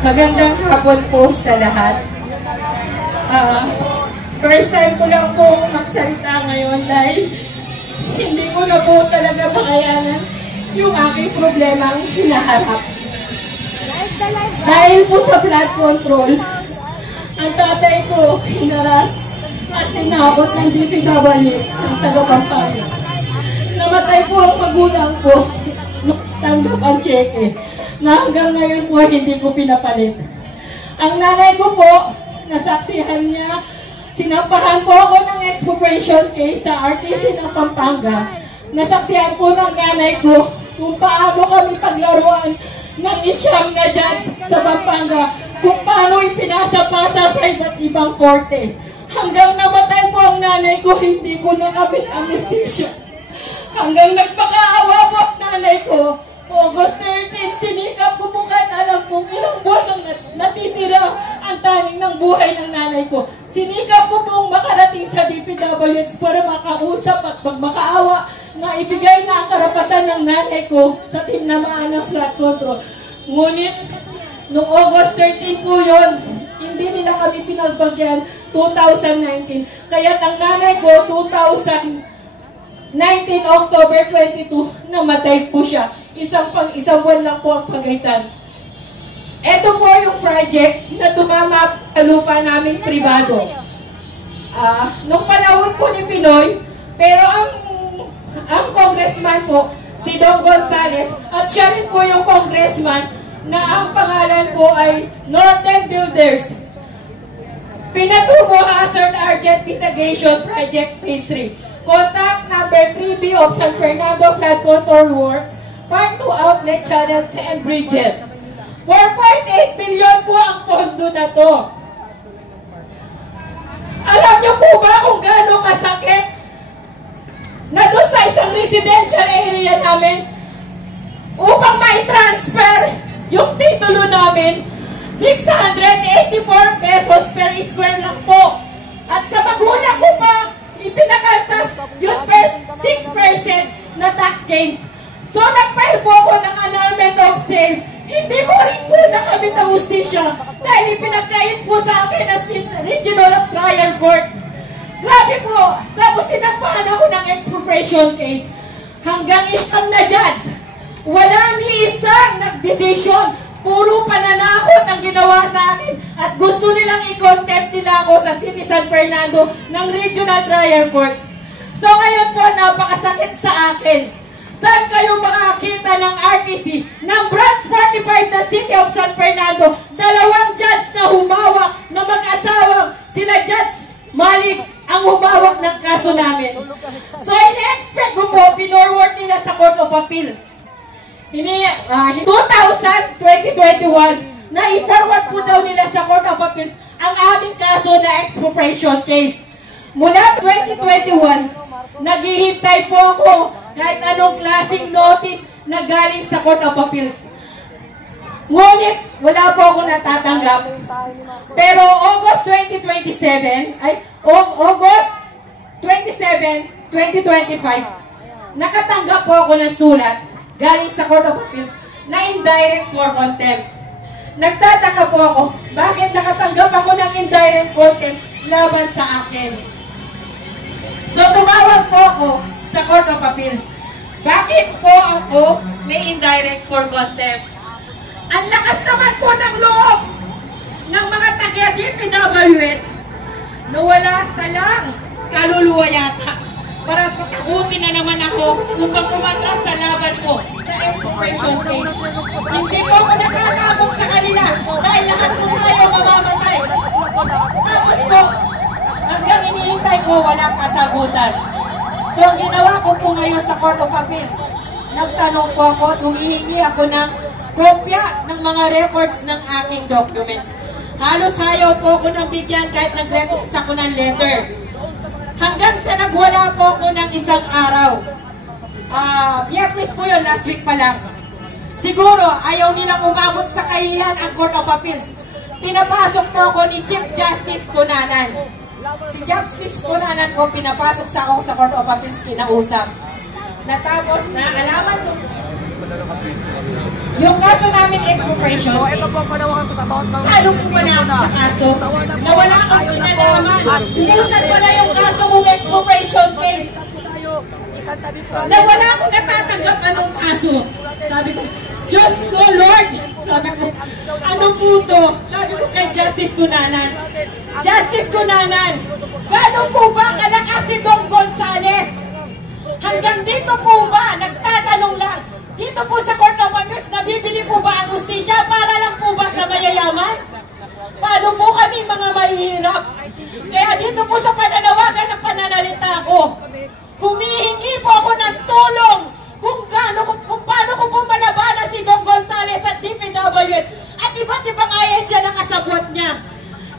Magandang hapon po sa lahat. First time ko lang po magsalita ngayon dahil hindi ko na po talaga makayanan yung aking problemang hinaharap. Dahil po sa flood control, ang tatay ko hinaras at tinakot ng DPWH ng taga Pampanga. Namatay po ang magulang ko nung tanggap ang cheque na hanggang ngayon po hindi ko pinapalit. Ang nanay ko po, nasaksihan niya, sinampahan po ako ng expropriation case sa RTC ng Pampanga. Nasaksihan po ng nanay ko kung paano kami paglaruan ng isyam na judge sa Pampanga, kung paano ipinasa-pasa sa iba't ibang korte. Hanggang namatay po ang nanay ko, hindi ko nakabit ang justisya. Hanggang nagpakaawa po ang nanay ko, August 13, sinikap ko po kahit alam kong ilang buwan ang natitira ang taning ng buhay ng nanay ko. Sinikap ko pong makarating sa DPWH para makausap at magmakaawa na ibigay na ang karapatan ng nanay ko sa tinamaan ng flood control. Ngunit, noong August 13 po yun, hindi nila kami pinagbagyan 2019. Kaya ang nanay ko, 2019 October 22, namatay po siya. Isang buwan lang po ang pagitan. Ito po yung project na tumama sa lupa namin pribado. Nung panahon po ni Pinoy, pero ang congressman po, si Don Gonzales, at siya rin po yung congressman na ang pangalan po ay Northern Builders. Pinatubo Hazard Argent Mitigation Project Phase 3. Contact number 3B of San Fernando Flood Control Works, Part 2 Outlet Channels and Bridges. 4.8 billion po ang pondo na to. Alam niyo po ba kung gaano kasakit na doon sa isang residential area namin upang mai-transfer yung titulo namin, 684 pesos per square lang po. At sa magulang ko pa, ipinakaltas yung 6% na tax gains. So, nag-file po ako ng annulment of sale. Hindi ko rin po nakamit ang justisya dahil ipinagkait po sa akin ang Regional Trial Court. Grabe po. Tapos sinampahan ako ng expropriation case. Hanggang isang na judge. Wala ni isang nag-decision. Puro pananakot ang ginawa sa akin. At gusto nilang i-contempt nila ako sa City San Fernando ng Regional Trial Court. So ngayon po, napakasakit sa akin. Saan kayo makakita ng RTC ng Branch 45 na City of San Fernando? Dalawang judge na humawak na mag-asawang sila Judge Malik ang humawak ng kaso namin. So ine-expect ko po, pinorward nila sa Court of Appeals. 2021 na inorward po daw nila sa Court of Appeals ang aming kaso na expropriation case. Mula 2021, naghihintay po ako kahit anong klaseng notice na galing sa Court of Appeals. Ngunit, wala po ako natatanggap. Pero August 27, 2025, nakatanggap po ako ng sulat galing sa Court of Appeals na indirect for contempt. Nagtataka po ako, bakit nakatanggap ako ng indirect contempt laban sa akin? So, tumawag po ako sa Court of Appeals. Bakit po ako may indirect for contempt? Ang lakas naman po ng loob ng mga taga-DPWH na wala salang kaluluwa yata para patakutin na naman ako upang umatras sa laban ko sa expropriation case. Hindi po ako natatakot sa kanila dahil lahat po tayo mamamatay. Tapos po, hanggang iniintay ko, walang kasagutan. So, ang ginawa ko po ngayon sa Court of Appeals, nagtanong po ako, humihingi ako ng kopya ng mga records ng aking documents. Halos ayaw po ako ng bigyan kahit nag-request ako ng letter. Hanggang sa nagwala po ako ng isang araw. Miyerkules po yun, last week pa lang. Siguro, ayaw nilang umabot sa kahiyan ang Court of Appeals. Pinapasok po ako ni Chief Justice Cunanan. Si Justice Cunanan po, pinapasok sa ako sa Court of Appeals, kinausap. Natapos na alaman ko Yung kaso namin expropriation case, lalo po wala ako sa kaso, na wala akong kinalaman. Inusan wala yung kaso kong expropriation case, na wala akong natatanggap anong kaso. Sabi ko, Diyos ko, Lord! Sabi ko, ano po to? Sabi ko kay Justice Cunanan, Justice Cunanan, gano'n po ba kalakas si Dong Gonzales? Hanggang dito po ba? Nagtatanong lang. Dito po sa Court of Appeals, nabibili po ba ang justisya para lang po ba sa mayayaman? Paano po kami mga mahihirap? Kaya dito po sa pananawagan ng pananalita ko, humihingi po ako ng tulong kung paano ko po malabanan si Dong Gonzales at DPWH at iba't ibang ahensya na kasabot niya.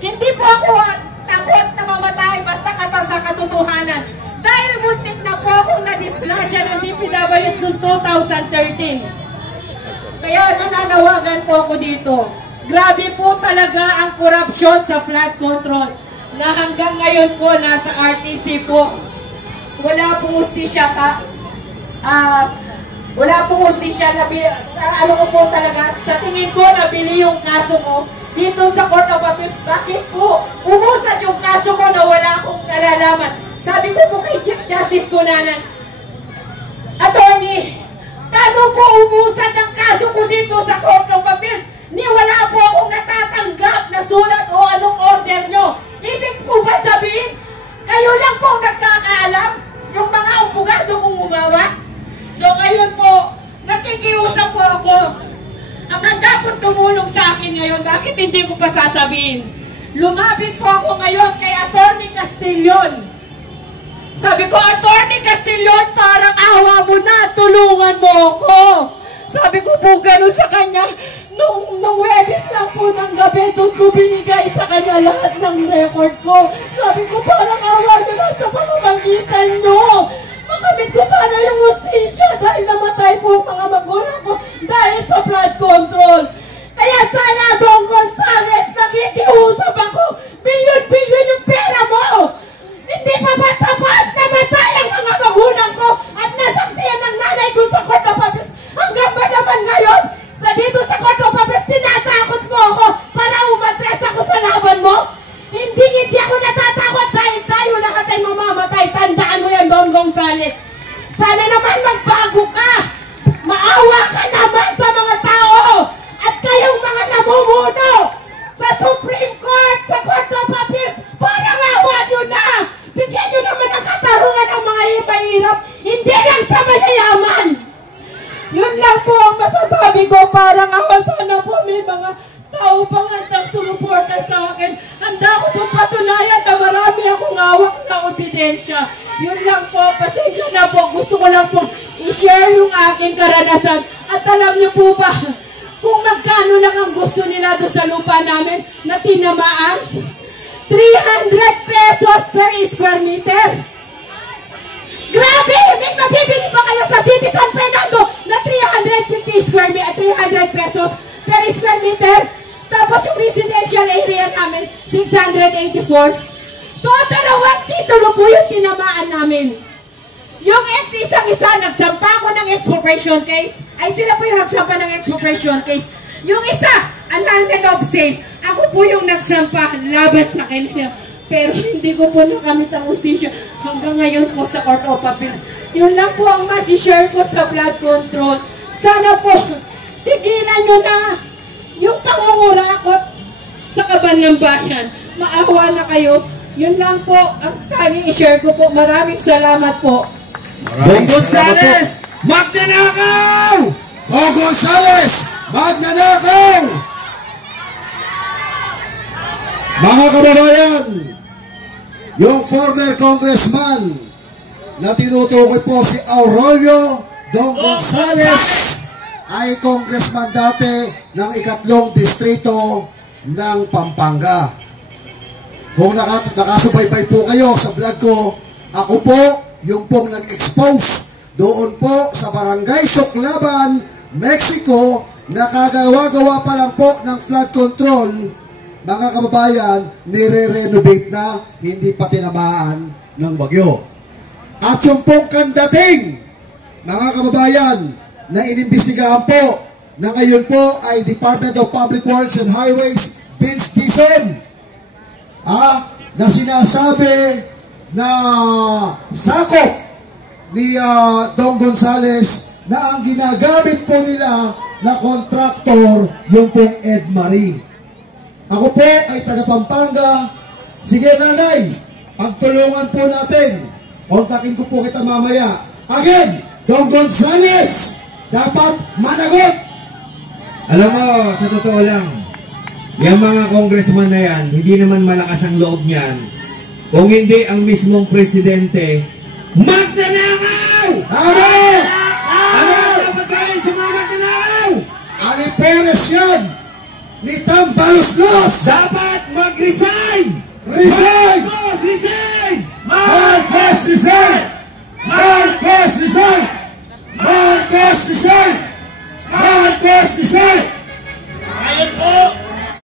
Hindi po ako takot na mamatay basta sa katotohanan. Dahil muntik na po akong nadisgrasya ng DPWH noong 2013. Kaya nananawagan po ako dito. Grabe po talaga ang korupsyon sa flood control na hanggang ngayon po nasa RTC po. Wala pong hustisya wala pong hustisya na ano ko po talaga, sa tingin ko nabili yung kaso ko dito sa Court of Appeals. Bakit po umusad yung kaso ko na wala akong nalalaman? Sabi ko po kay Chief Justice Cunanan, Attorney, paano po umusad ang kaso ko dito sa Court of Appeals? Ni wala po akong natatanggap na sulat o anong order nyo. Ibig po ba sabihin, kayo lang po nagkakaalam? Yung mga abogado kong umawa? So ngayon po, nakikiusap po ako. Ang handa po tumulong sa akin ngayon, bakit hindi ko pa sasabihin? Lumapit po ako ngayon kay Attorney Castillon. Sabi ko, Attorney Castillon, parang awa mo na, tulungan mo ako. Sabi ko po ganun sa kanya, nung Webis lang po ng gabi, doon ko binigay sa kanya lahat ng record ko. Sabi ko, parang awa nyo na sa pamamagitan nyo. Makamit ko sana yung justisya dahil namatay po ang mga magulang ko dahil sa flood control. Kaya sana, Dong Gonzales, nakikiusap ako, bilyon-bilyon yung pera mo. Hindi pa ba sapat namatay ang mga magulang ko at nasaksiyan ng nanay ko sa Court of Appeals? Hanggang ba naman ngayon, sa dito sa Court of Appeals, tinatakot mo ako para umatras ako sa laban mo? Hindi ako natatakot dahil tayo lahat ay mamamatay. Tandaan mo yan, Dong Gonzales. Sana naman magbago ka. Maawa ka naman sa mga tao at kayong mga namumuno sa Supreme Court, sa Court of Appeals. Parang awa nyo na. Bigyan nyo naman ang katarungan ng mga mahirap. Hindi lang sa mayayaman. Yun lang po ang masasabi ko. Parang awa, sana po may mga tao pang handang sumuporta sa akin. Handa ko pong patunayan na marami akong hawak na ebidensya. Yun lang po. Pasensya na po. Gusto ko lang po i-share yung aking karanasan. At alam niyo po ba, kung magkano lang ang gusto nila doon sa lupa namin na tinamaan? 300 pesos per square meter. Grabe! May mabibili pa kayo sa City San Fernando na 350 square meter, 300 pesos per square meter. Tapos yung residential area namin, 684. So, dalawang titulo po yung tinamaan namin. Yung isang-isa, nagsampa ako ng expropriation case. Ay, sila po yung nagsampa ng expropriation case. Yung isa, annulment of sale. Ako po yung nagsampa laban sa kanila. Pero hindi ko po nakamit ang justisya hanggang ngayon po sa Court of Appeals. Yun lang po ang masishare ko sa flood control. Sana po, tigilan nyo na yung pangungurakot sa kaban ng bayan. Maawa na kayo. Yun lang po ang tanging i-share ko po. Maraming salamat po. Dong Gonzales, magnanakaw! Dong Gonzales, magnanakaw! Mga kababayan, yung former congressman na tinutukoy po si Aurelio Dong Gonzales ay congressman dati ng 3rd distrito ng Pampanga. Kung nakasubaybay po kayo sa vlog ko, ako po yung pong nag-expose doon po sa Barangay Suklaban, Mexico, nakagawa-gawa pa lang po ng flood control. Mga kababayan, nire-renovate na, hindi pa tinamaan ng bagyo. At yung pong kandating, mga kababayan, na inimbestigahan po na ngayon po ay Department of Public Works and Highways, Vince Dizon, na sinasabi na sakop ni Dong Gonzales na ang ginagamit po nila na kontraktor yung pong Ed Marie. Ako po ay taga Pampanga. Sige nanay, pagtulungan po natin. Kontakin ko po kita mamaya. Again, Dong Gonzales, dapat managot. Alam mo, sa totoo lang, yung mga congressman na yan, hindi naman malakas ang loob niyan. Kung hindi ang mismong presidente, magnanakaw! Tama! Ano ang dapat gawin sa mga magnanakaw? Ali Perez yan! Ni Tambalos-Los! Dapat mag-resign! Resign! Marcos, resign! Marcos resign! Marcos resign! Marcos resign! Marcos resign!